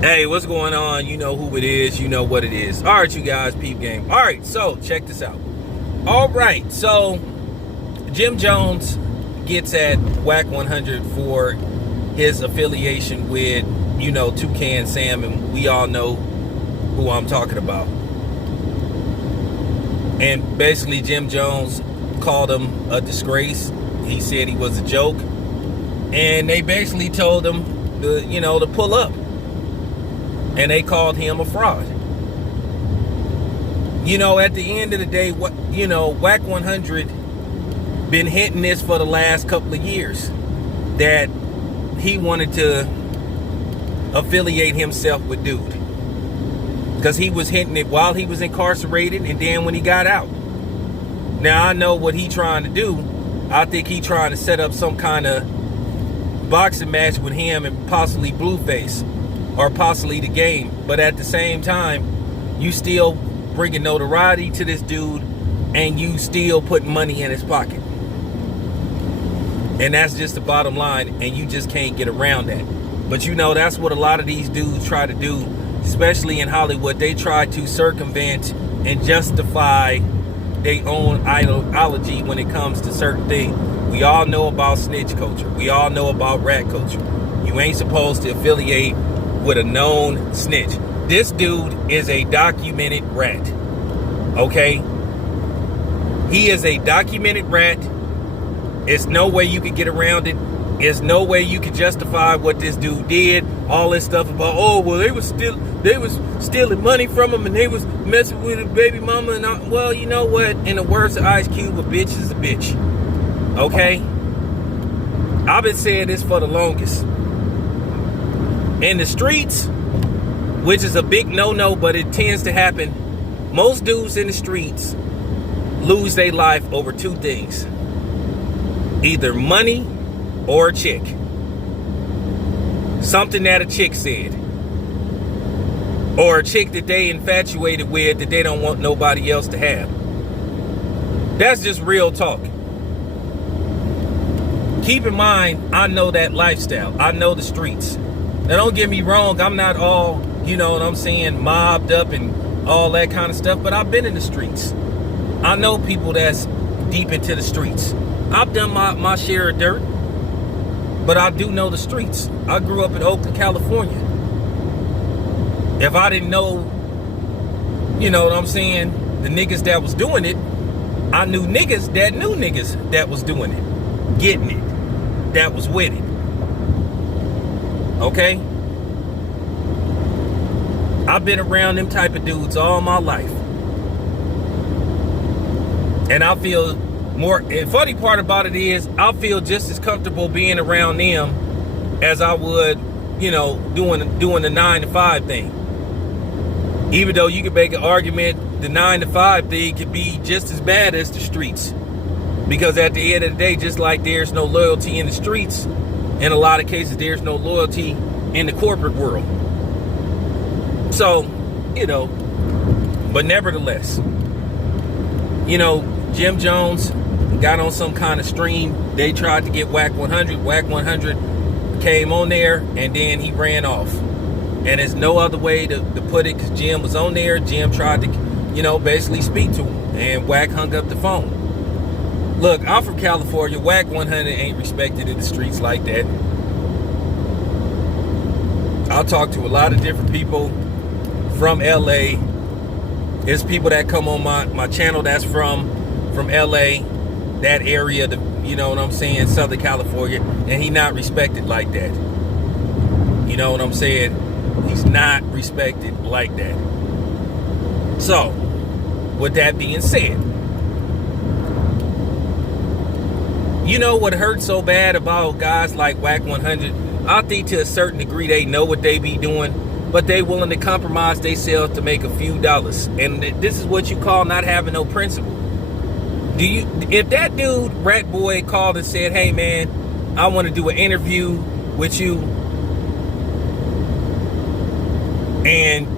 Hey, what's going on? You know who it is. You know what it is. All right, you guys, peep game. All right, so check this out. All right, so Jim Jones gets at Whack 100 for his affiliation with, Toucan Sam, and we all know who I'm talking about. And basically, Jim Jones called him a disgrace. He said he was a joke, and they basically told him to pull up. And they called him a fraud. At the end of the day, Whack 100 been hitting this for the last couple of years that he wanted to affiliate himself with Dude, because he was hitting it while he was incarcerated and then when he got out. Now I know what he trying to do. I think he trying to set up some kind of boxing match with him and possibly Blueface, or possibly the Game. But at the same time, you still bringing notoriety to this dude, and you still putting money in his pocket. And that's just the bottom line, and you just can't get around that. But that's what a lot of these dudes try to do, especially in Hollywood. They try to circumvent and justify their own ideology when it comes to certain things. We all know about snitch culture. We all know about rat culture. You ain't supposed to affiliate with a known snitch. This dude is a documented rat. Okay? He is a documented rat. It's no way you could get around it. There's no way you could justify what this dude did. All this stuff about, they was stealing money from him, and they was messing with his baby mama, and well, you know what? In the words of Ice Cube, a bitch is a bitch. Okay? I've been saying this for the longest. In the streets, which is a big no-no, but it tends to happen, most dudes in the streets lose their life over two things: either money or a chick. Something that a chick said, or a chick that they infatuated with that they don't want nobody else to have. That's just real talk. Keep in mind, I know that lifestyle. I know the streets. Now, don't get me wrong, I'm not all, mobbed up and all that kind of stuff, but I've been in the streets. I know people that's deep into the streets. I've done my share of dirt, but I do know the streets. I grew up in Oakland, California. If I didn't know, the niggas that was doing it, I knew niggas that was doing it, getting it, that was with it. Okay? I've been around them type of dudes all my life. And I feel more, and funny part about it is, I feel just as comfortable being around them as I would, doing the 9-to-5 thing. Even though you could make an argument, the 9-to-5 thing could be just as bad as the streets. Because at the end of the day, just like there's no loyalty in the streets, in a lot of cases, there's no loyalty in the corporate world. So, but nevertheless, Jim Jones got on some kind of stream. They tried to get Whack 100. Whack 100 came on there, and then he ran off. And there's no other way to put it, because Jim was on there. Jim tried to, basically speak to him, and Whack hung up the phone. Look, I'm from California. Whack 100 ain't respected in the streets like that. I'll talk to a lot of different people from LA. There's people that come on my channel that's from LA, that area, Southern California, and he not respected like that. You know what I'm saying? He's not respected like that. So, with that being said, what hurts so bad about guys like Whack 100? I think to a certain degree they know what they be doing, but they willing to compromise themselves to make a few dollars. And this is what you call not having no principle. If that dude, Rat Boy, called and said, "Hey man, I want to do an interview with you," and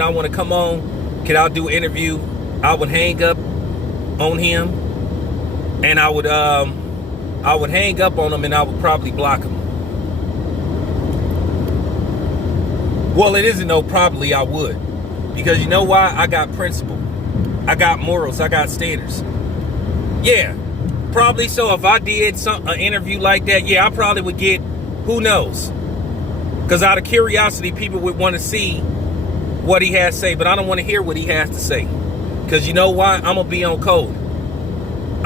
I want to come on, can I do an interview? I would hang up on him, and I would hang up on him, and I would probably block him. Well, it isn't no probably I would. Because you know why? I got principle. I got morals. I got standards. Yeah, probably so. If I did an interview like that, yeah, I probably would get, who knows? Because out of curiosity, people would want to see what he has to say. But I don't want to hear what he has to say. Because you know why? I'm going to be on code.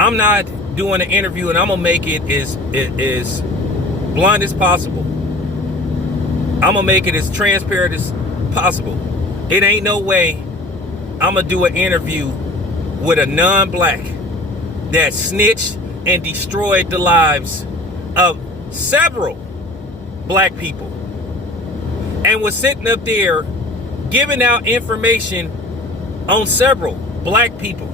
I'm not doing an interview and I'm going to make it as blunt as possible. I'm going to make it as transparent as possible. It ain't no way I'm going to do an interview with a non-black that snitched and destroyed the lives of several black people and was sitting up there giving out information on several black people.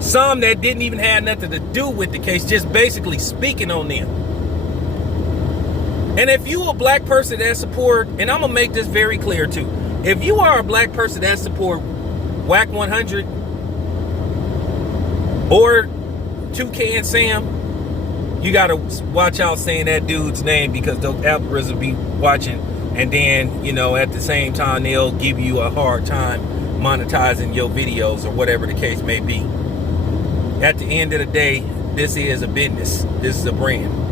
Some that didn't even have nothing to do with the case, just basically speaking on them. And if you a black person that support, and I'm going to make this very clear too, if you are a black person that support Wack 100 or Toucan Sam, you got to watch out saying that dude's name because those algorithms be watching, and then, you know, at the same time, they'll give you a hard time monetizing your videos or whatever the case may be. At the end of the day, this is a business. This is a brand.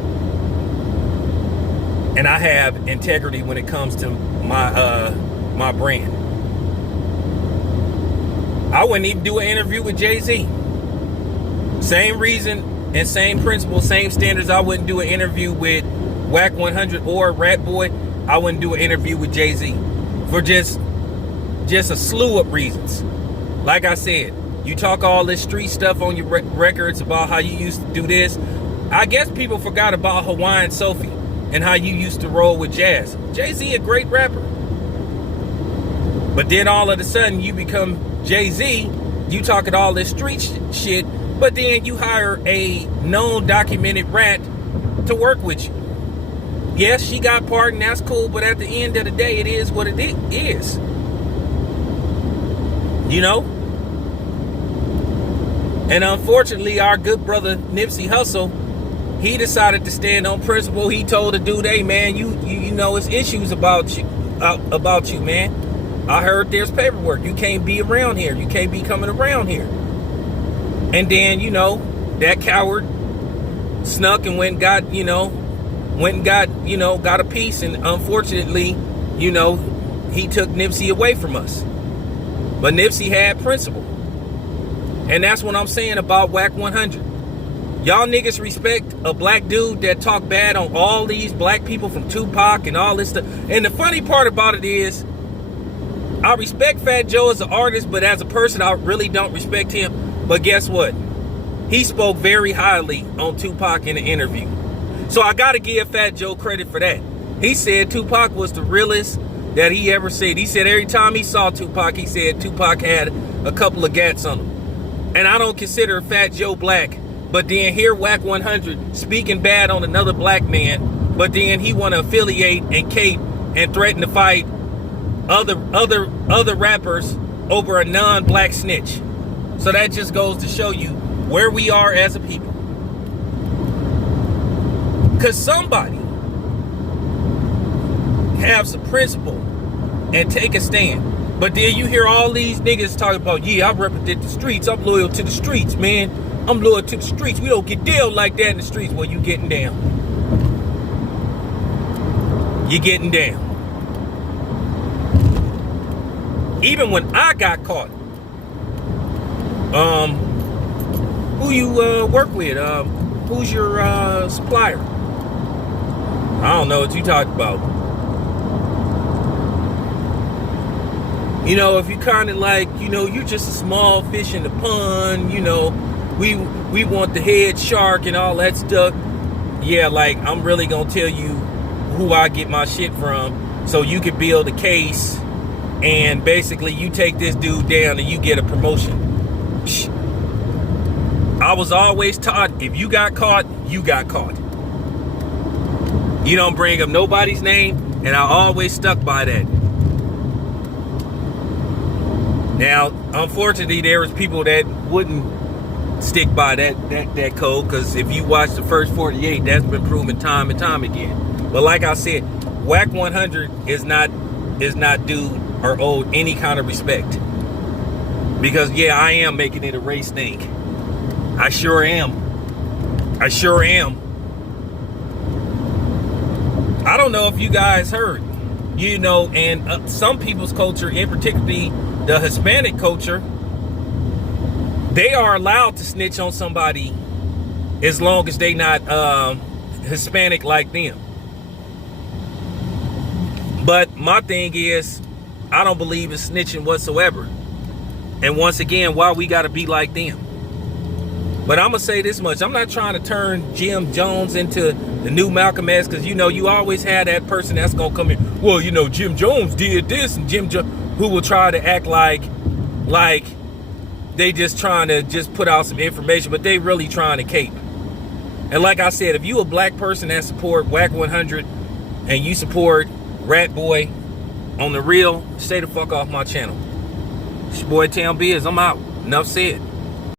And I have integrity when it comes to my brand. I wouldn't even do an interview with Jay-Z. Same reason and same principle, same standards. I wouldn't do an interview with Wack 100 or Rat Boy. I wouldn't do an interview with Jay-Z for just a slew of reasons. Like I said, you talk all this street stuff on your records about how you used to do this. I guess people forgot about Hawaiian Sophie and how you used to roll with Jazz. Jay-Z a great rapper. But then all of a sudden you become Jay-Z, you talking all this street shit, but then you hire a known documented rat to work with you. Yes, she got pardoned, that's cool, but at the end of the day, it is what it is. You know? And unfortunately, our good brother Nipsey Hussle, he decided to stand on principle. He told the dude, "Hey man, you know it's issues about you, man. I heard there's paperwork. You can't be around here. You can't be coming around here." And then, you know, that coward snuck and went and got a piece. And unfortunately, you know, he took Nipsey away from us. But Nipsey had principle. And that's what I'm saying about Wack 100. Y'all niggas respect a black dude that talk bad on all these black people from Tupac and all this stuff. And the funny part about it is, I respect Fat Joe as an artist, but as a person, I really don't respect him. But guess what? He spoke very highly on Tupac in the interview. So I got to give Fat Joe credit for that. He said Tupac was the realest that he ever said. He said every time he saw Tupac, he said Tupac had a couple of gats on him. And I don't consider Fat Joe black, but then hear Wack 100 speaking bad on another black man, but then he want to affiliate and cape and threaten to fight other rappers over a non-black snitch. So that just goes to show you where we are as a people. Because somebody have some principle and take a stand. But then you hear all these niggas talking about, yeah, I represent the streets. I'm loyal to the streets, man. I'm loyal to the streets. We don't get down like that in the streets. Well, you getting down. You getting down. Even when I got caught, who you work with? Who's your supplier? I don't know what you talking about. You know, if you kind of like, you know, you're just a small fish in the pond, you know, we want the head shark and all that stuff. Yeah, like, I'm really going to tell you who I get my shit from so you can build a case and basically you take this dude down and you get a promotion. Psh. I was always taught, if you got caught, you got caught. You don't bring up nobody's name, and I always stuck by that. Now, unfortunately, there was people that wouldn't stick by that code, because if you watch the first 48, that's been proven time and time again. But like I said, Wack 100 is not is not due or owed any kind of respect. Because yeah, I am making it a race thing. I sure am. I sure am. I don't know if you guys heard, you know, and some people's culture, in particularly the Hispanic culture, they are allowed to snitch on somebody as long as they not Hispanic like them. But my thing is, I don't believe in snitching whatsoever. And once again, why we got to be like them? But I'm going to say this much. I'm not trying to turn Jim Jones into the new Malcolm X, because, you know, you always have that person that's going to come in. Well, you know, Jim Jones did this, and who will try to act like they just trying to just put out some information, but they really trying to cape. And like I said, if you a black person that support Wack 100 and you support Rat Boy on the real, stay the fuck off my channel. It's your boy Tam Biz. I'm out. Enough said.